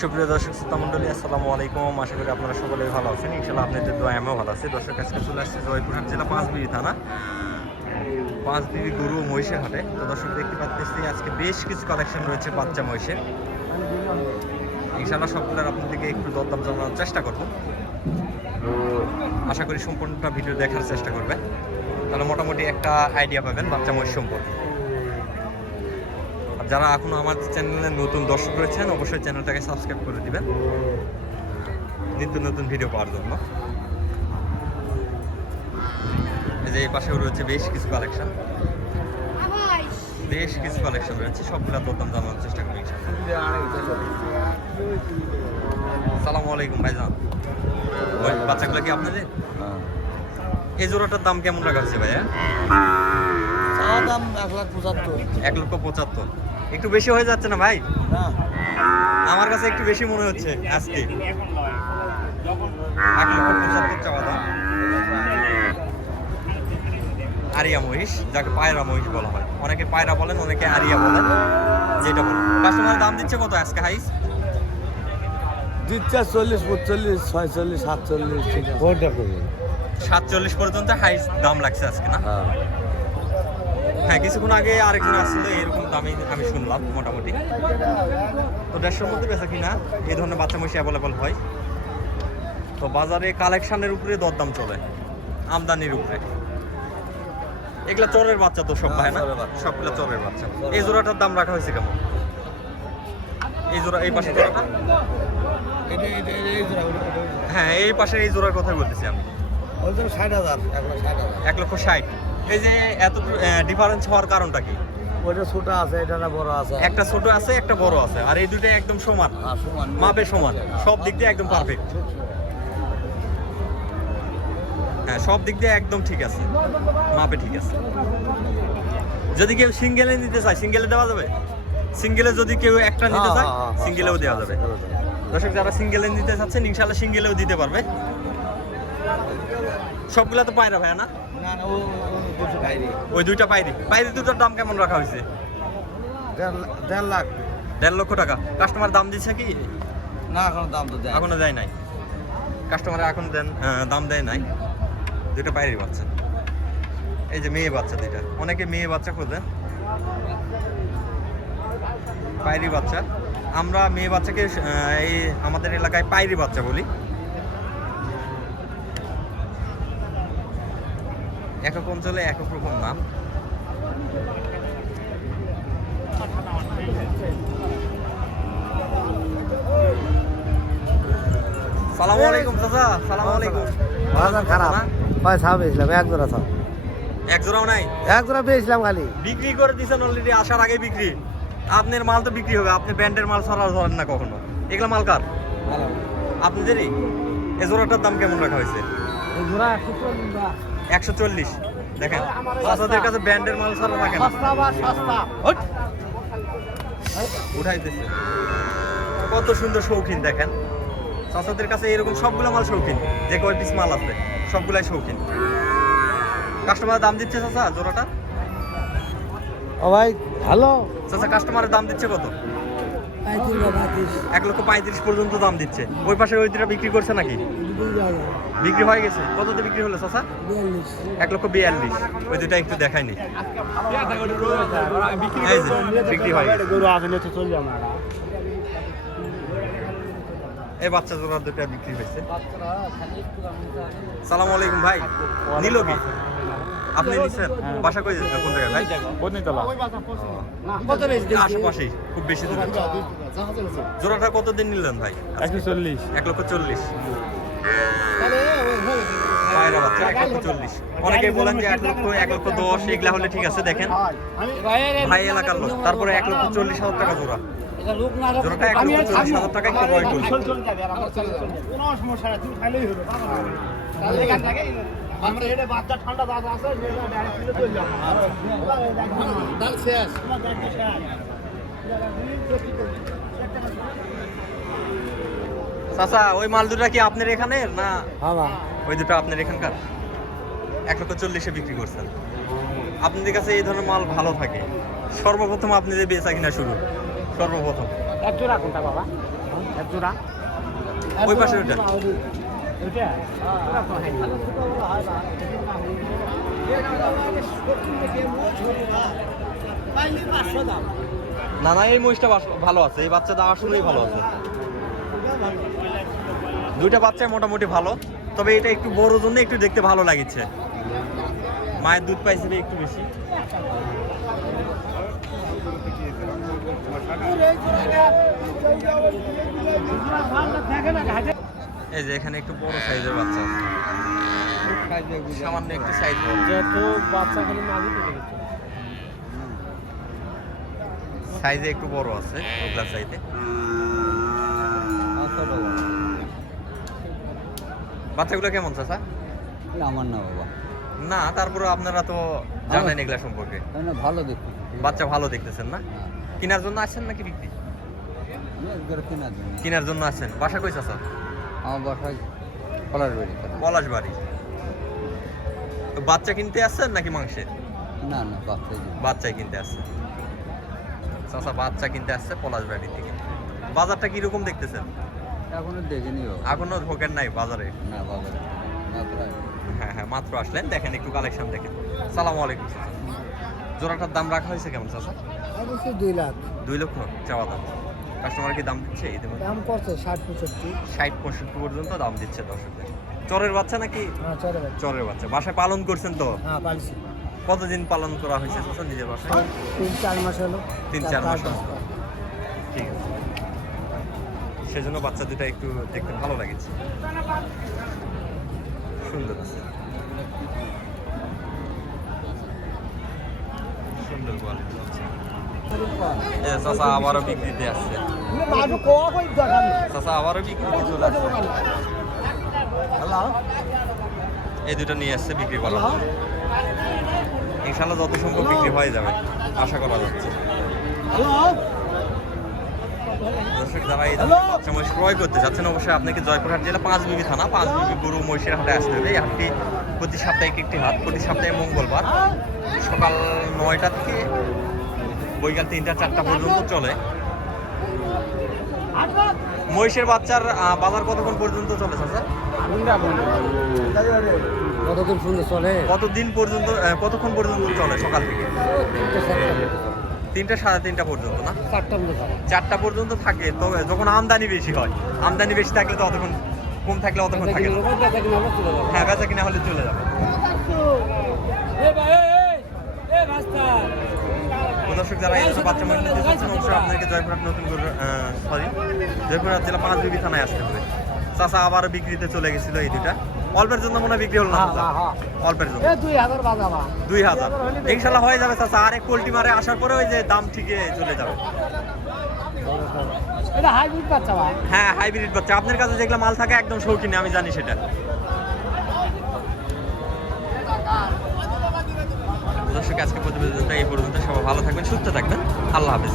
সুপ্রিয় দর্শক শ্রোতা মণ্ডলী, আসসালামু আলাইকুম। আশা করি আপনারা সকলেই ভালো আছেন। ইনশাআল্লাহ আপনাদের দোয়া আমিও ভালো আছি। দর্শক, আজকে চলে আসছে জয়পুরহাট জেলা পাঁচবিবি থানা, পাঁচবিবি গরু ও মহিষের হাটে। তো দর্শক, দেখতে পাচ্ছি আজকে বেশ কিছু কালেকশন রয়েছে বাচ্চা মহিষের। ইনশাআল্লাহ সবগুলোর আপনাদেরকে একটু দরদাম জানানোর চেষ্টা করব। আশা করি সম্পূর্ণটা ভিডিও দেখার চেষ্টা করবেন, তাহলে মোটামুটি একটা আইডিয়া পাবেন বাচ্চা মহিষ সম্পর্কে। যারা এখনো আমার চ্যানেলে নতুন দর্শক রয়েছেন, অবশ্যই চ্যানেলটাকে সাবস্ক্রাইব করে দিবেন নিত্য নতুন ভিডিও পাওয়ার জন্য। এই যে এই পাশেও রয়েছে বেশ কিছু কালেকশন রয়েছে, সবগুলো দরদাম জানানোর চেষ্টা করি। সালামু আলাইকুম ভাইজান। বাচ্চাগুলো কি আপনাদের? এই জোড়াটার দাম কেমন রাখা হচ্ছে ভাইয়া? দাম 1,75,000। 1,75,000 একটু বেশি হয়ে যাচ্ছে না ভাই? আমার কাছে একটু বেশি মনে হচ্ছে আজকে। 1,75,000 চাওয়া দাম। আরিয়া মহিষ, যাকে পায়রা মহিষ বলা হয়। অনেকে পায়রা বলেন, অনেকে আরিয়া বলেন, যেটা বলেন। কাস্টমার দাম দিচ্ছে কত আজকে হাইস? 40, 45, 46, 47, ঠিক আছে। 47 পর্যন্ত হাইস দাম লাগছে আজকে, না? হ্যাঁ, কিছুক্ষণ আগে আরেকজন আসছিল, এরকম দামে আমি শুনলাম মোটামুটি। তো 150-র মধ্যে বেচা কিনা এই ধরনের বাচ্চা মহিষ অ্যাভেলেবল হয়। তো বাজারে কালেকশনের উপরে দরদাম চলে, আমদানির উপরে। এগুলা চরের বাচ্চা তো সব, ভাই না? সবগুলো চরের বাচ্চা। এই জোড়াটার দাম রাখা হয়েছে কেমন? এই জোড়া, এই পাশে জোড়াটা? হ্যাঁ, এই পাশে এই জোড়ার কথাই বলতেছি আমি। 60,000, 1,60,000। এই যে এত ডিফারেন্স হওয়ার কারণটা কি? ওইটা ছোট আছে, এটা না বড় আছে। একটা ছোট আছে, একটা বড় আছে, আর এই দুটো একদম সমান, মাপে সমান, সব দিক দিয়ে একদম পারফেক্ট। হ্যাঁ, সব দিক দিয়ে একদম ঠিক আছে, মাপে ঠিক আছে। যদি কেউ সিঙ্গেলে নিতে চায়, সিঙ্গেলে দেওয়া যাবে। সিঙ্গেলে যদি কেউ একটা নিতে চায়, সিঙ্গেলেও দেওয়া যাবে। দর্শক, যারা সিঙ্গেলে নিতে চাচ্ছেন, ইনশাআল্লাহ সিঙ্গেলেও দিতে পারবে। সবগুলা তো পায়রা ভাই, না? ওই দুইটা পায়রি। পায়রি দুটোর দাম কেমন রাখা হয়েছে? 1.5 লাখ। 1.5 লক্ষ টাকা। কাস্টমার দাম দিচ্ছে কি? না, এখনো দাম তো দেয়। এখনো দেয় নাই। কাস্টমার এখন দাম দেয় নাই। দুইটা পায়রি বাচ্চা। এই যে মেয়ে বাচ্চা দুইটা, অনেকে মেয়ে বাচ্চা খোঁজেন। পায়রি বাচ্চা, আমরা মেয়ে বাচ্চাকে এই আমাদের এলাকায় পায়রি বাচ্চা বলি। একক অঞ্চলে একক রকম নাম। সালামু আলাইকুম চাচা। সালামু আলাইকুম। বাজার খারাপ। ভাই ছাও বেচলাম, এক জোড়া ছাও। এক জোড়াও নাই? এক জোড়া বেচলাম খালি। বিক্রি করে দিয়েছেন অলরেডি, আসার আগে বিক্রি। আপনার মাল তো বিক্রি হবে, আপনি ব্যান্ডের মাল ছাড়া ধরেন না কখনো। এগুলা মাল কার? আপনাদেরই। এই জোড়াটার দাম কেমন রাখা হয়েছে? এই জোড়া 140। দেখেন, চাচাদের কাছে ব্যান্ডের মাল ছাড়া রাখেন, উঠাইতেছে। কত সুন্দর শৌখিন দেখেন, চাচাদের কাছে এরকম সবগুলো মাল শৌখিন। যে কয় পিস মাল আছে সবগুলাই শৌখিন। কাস্টমার দাম দিচ্ছে চাচা জোড়াটা? ও ভাই ভালো। চাচা কাস্টমারের দাম দিচ্ছে কত? 1,35,000 পর্যন্ত দাম দিচ্ছে। ওই পাশে ওই দুটা বিক্রি করছে নাকি? বিক্রি হয়ে গেছে। কততে বিক্রি হলো চাচা? 1,42,000। ওই দুটা একটু দেখায়নি। এই যে বিক্রি হয়ে গেছে। এই বাচ্চা জোড়া দুটা বিক্রি হয়েছে। সালামু আলাইকুম ভাই। নিল কি? আপনি নিচ্ছেন? বাসা কোন জায়গায় ভাই? আশেপাশেই, খুব বেশি দূরে। জোড়াটা কতদিন নিলেন ভাই? 1,40,000। পায়রা বাচ্চা 1,40,000। অনেকে বলেন যে 1,10,000 এগুলা হলে ঠিক আছে। দেখেন ভাই এলাকার লোক, তারপরে 1,40,000 টাকা জোড়া। জোড়াটা 1,40,000 টাকা একটু ক্রয় করি। আমরা এটা বাচ্চা ঠান্ডা দাদা আছে চাচা, ওই মাল দুটা কি আপনার এখানের না? হ্যাঁ, ওই দুটো আপনার এখানকার? 1,40,000 বিক্রি করছেন। আপনাদের কাছে এই ধরনের মাল ভালো থাকে। সর্বপ্রথম আপনি যে বেচা কিনা শুরু, সর্বপ্রথম এক জোড়া কোনটা বাবা? এক জোড়া ওই পাশে ওটা ওইটা না না এই মহিষটা ভালো আছে, এই বাচ্চা দাম আসলেই ভালো আছে। দুইটা বাচ্চা মোটামুটি ভালো, তবে এটা একটু বড় জন্য একটু দেখতে ভালো লাগছে। মায়ের দুধ পাইছে একটু বেশি। এই যে এখানে একটু বড় সাইজের বাচ্চা আছে, সামান্য একটু সাইজ বড়। যত বাচ্চা খালি মাঝে পেটে গেছে সাইজে একটু বড় আছে ওগুলা সাইজে। বাচ্চাগুলো কেমন চাচা? আমার না বাবা, না তারপরে আপনারা তো জানেন এগুলা সম্পর্কে। ভালো দেখতে বাচ্চা ভালো দেখতেছেন না? কেনার জন্য আসছেন নাকি বিক্রি? কেনার জন্য আসছেন। বাসা কই চাচা? আমার বাসায় পলাশবাড়ি। পলাশবাড়ি। তো বাচ্চা কিনতে আসছেন নাকি মাংসের? না না বাচ্চাই বাচ্চাই কিনতে আসছেন। চাচা বাচ্চা কিনতে আসছে পলাশবাড়ি থেকে। বাজারটা কিরকম দেখতেছেন? এখনো দেখিনি বাবা, এখনো ঢোকেন নাই বাজারে? না বাজারে হ্যাঁ হ্যাঁ, মাত্র আসলেন, দেখেন একটু কালেকশন দেখেন। সালাম আলাইকুম চাচা। জোড়াটার দাম রাখা হয়েছে কেমন চাচা? অবশ্যই 2 লাখ 2 লক্ষ চাওয়া দাম। কাস্টমার কি দাম দিচ্ছে? দাম করছে 60-65। 60-65 পর্যন্ত দাম দিচ্ছে দর্শকদের। চরের বাচ্চা নাকি? হ্যাঁ চলে চরের বাচ্চা। বাসায় পালন করছেন তো? হ্যাঁ পালিছি। কতদিন পালন করা হয়েছে চাচা নিজের বাসায়? 3-4 মাস হলো। 3-4 মাস হলো। ঠিক আছে, সেজন্য বাচ্চা দুটো একটু দেখতে ভালো লাগছে, সুন্দর আছে, সুন্দর কোয়ালিটি আছে। চাচা আবারও বিক্রিতে আসছে, চাচা আবারও বিক্রিতে চলে আসছে। এই দুটো নিয়ে আসছে বিক্রি করার জন্য। ইনশাল্লাহ যত সম্ভব বিক্রি হয়ে যাবে আশা করা যাচ্ছে। দর্শক যারা এই বাচ্চা মহিষ ক্রয় করতে যাচ্ছেন, অবশ্যই আপনাকে জয়পুরহাট জেলা পাঁচবিবি থানা পাঁচবিবি গরু মহিষের হাটে আসতে হবে। এই হাটটি প্রতি সাপ্তাহিক একটি হাট, প্রতি সপ্তাহে মঙ্গলবার সকাল 9টা থেকে বৈকাল 3টা-4টা পর্যন্ত চলে। মহিষের বাচ্চার বাজার কতক্ষণ পর্যন্ত চলে চাচা? কতদিন সুন্দর চলে? কতদিন পর্যন্ত, কতক্ষণ পর্যন্ত চলে? সকাল থেকে 3টা-3:30 পর্যন্ত না? 4টা পর্যন্ত থাকে। তো যখন আমদানি বেশি হয়, আমদানি বেশি থাকলে তো অতক্ষণ, কম থাকলে অতক্ষণ থাকে না। হ্যাঁ বেচা কিনা হলে চলে যাবে। দর্শক যারা এই বাচ্চা মহিষ নিতে চাচ্ছেন, অবশ্যই আপনাকে জয়পুরহাট জয়পুরহাট জেলা পাঁচবিবি থানায় আসতে হবে। চাচা আবার বিক্রিতে চলে গেছিল এই দুটা। অল্পের জন্য মনে বিক্রি হলো না? অল্পের জন্য 2000। ইনশাল্লাহ হয়ে যাবে চাচা। আর এক পোল্ট্রি মারে আসার পরে ওই যে দাম ঠিকই চলে যাবে। হ্যাঁ হাইব্রিড বাচ্চা। আপনার কাছে যেগুলো মাল থাকে একদম শৌখিনে, আমি জানি সেটা। দর্শক আজকে প্রতিবেদনটা এই পর্যন্ত। সবাই ভালো থাকবেন, সুস্থ থাকবেন। আল্লাহ হাফেজ।